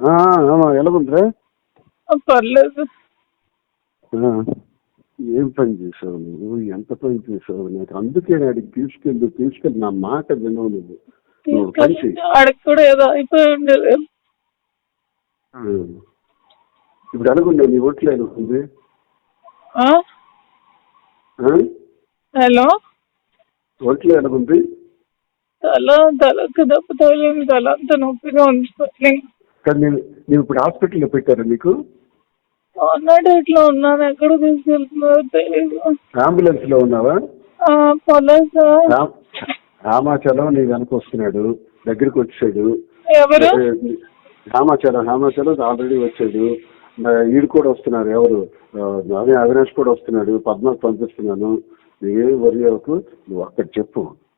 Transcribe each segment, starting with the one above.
ఆమా ఎలాగుందిరా? ఆ, పర్లేదు. ఏం పని చేసావు నువ్వు? ఎంత పని చేసావు నాకు? అందుకే అడిగి తీసుకెళ్ళి తీసుకెళ్ళి. నా మాట వినవు నువ్వు. ఆడికి కూడా ఏదో అయిపోయి ఉండేది. ఇప్పుడు ఎలాగుండే నీ ఒంట్లో ఎలాగుంది? ఆ? హలో? ఒంట్లో ఎలాగుంది? తల తలకు దెబ్బ తగిలింది తల అంత నొప్పిగా ఉంది. కానీ నేను నువ్వు ఇప్పుడు హాస్పిటల్లో పెట్టారా నీకు అన్నాడు ఇట్లా ఉన్నాను ఎక్కడ తీసుకెళ్తున్నారో తెలియదు అంబులెన్స్లో ఉన్నావా పర్లేదు సార్. రామ్- రామాచలం నీ వెనక వస్తున్నాడు దగ్గరికి వచ్చాడు. ఎవరు? రామాచలం రామాచలం ఆల్రెడీ వచ్చాడు. ఆ, ఈడు కూడా వస్తున్నారు ఎవరు? ఆ, అదే అవినాష్ కూడా వస్తున్నాడు పద్మకు పంపిస్తున్నాను. నువ్వేం వరి అవ్వకు నువ్వు అక్కడ చెప్పు.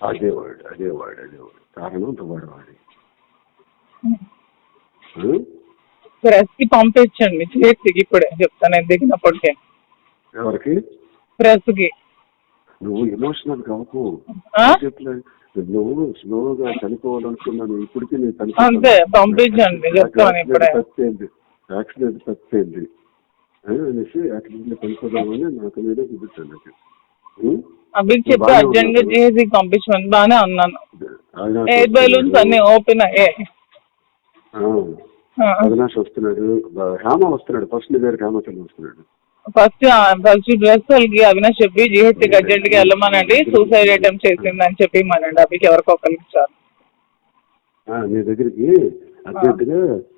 అదే వాడు అదే వాడు అదే వాడు. కారణం వాడు వాడి. ప్రెస్కి పంపించండి. చేసి ఇప్పుడే చెప్తాను నేను దిగినప్పటికే. ఎవరికి? ప్రెస్కి నువ్వు ఎమోషనల్? చెప్పలేదు నువ్వు స్లోగా చనిపోవాలనుకున్నాను. ఇప్పటికీ నేను అంతే, పంపించండి, చెప్తాను ఇప్పుడే. తప్పింది. యాక్సిడెంట్ తప్పింది. అనేసి యాక్సిడెంట్ చనిపోదామని నాకు మీదే చూపించాను. అవి చెప్పి అర్జెంట్గా. చేసి పంపించమని బాగానే అన్నాను. ఎయిర్ బెలూన్స్ అన్ని ఓపెన్ అయ్యాయి. అవినాష్ వస్తున్నాడు. హేమ వస్తున్నాడు. ఫస్ట్ నీ దగ్గర హేమచంద్ర వస్తున్నాడు. ఫస్ట్ ఫస్ట్ డ్రెస్ వాళ్ళకి అవినాష్ చెప్పి జిహెచ్కి అర్జెంట్గా వెళ్ళమనండి. సూసైడ్ అటెంప్ట్ చేసిందని చెప్పి మనండి అవికి ఎవరికి ఒకరికి నీ దగ్గరికి అర్జెంటుగా ఆ, ఆ,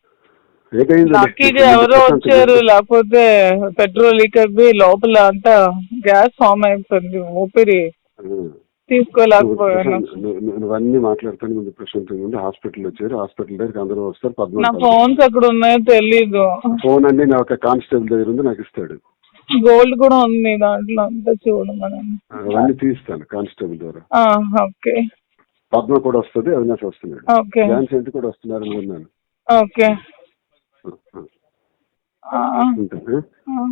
లక్కీగా ఎవరో వచ్చారు లేకపోతే పెట్రోల్ లీక్ అయిపోయి లోపల అంతా గ్యాస్ ఫామ్ అయిపోయింది ఊపిరి తీసుకోలేకపోయాను. నువ్వు అన్ని మాట్లాడుతాను ముందు ప్రశాంతంగా ఉండి హాస్పిటల్ వచ్చారు. హాస్పిటల్ దగ్గరికి అందరూ వస్తారు నా పద్నాలుగు ఫోన్స్ ఎక్కడ ఉన్నాయో తెలీదు. ఫోన్ అన్ని నా ఒక కానిస్టేబుల్ దగ్గర ఉంది నాకు ఇస్తాడు. గోల్డ్ కూడా ఉంది దాంట్లో అంతా చూడమని అవన్నీ తీస్తాను కానిస్టేబుల్ ద్వారా. ఓకే. పద్మ కూడా వస్తుంది అవినాష్ వస్తున్నాడు. ఇంటి కూడా వస్తున్నారు అని విన్నాను. ఓకే. ఆ, ఆ, ఆ, ఉంటాను ఆ.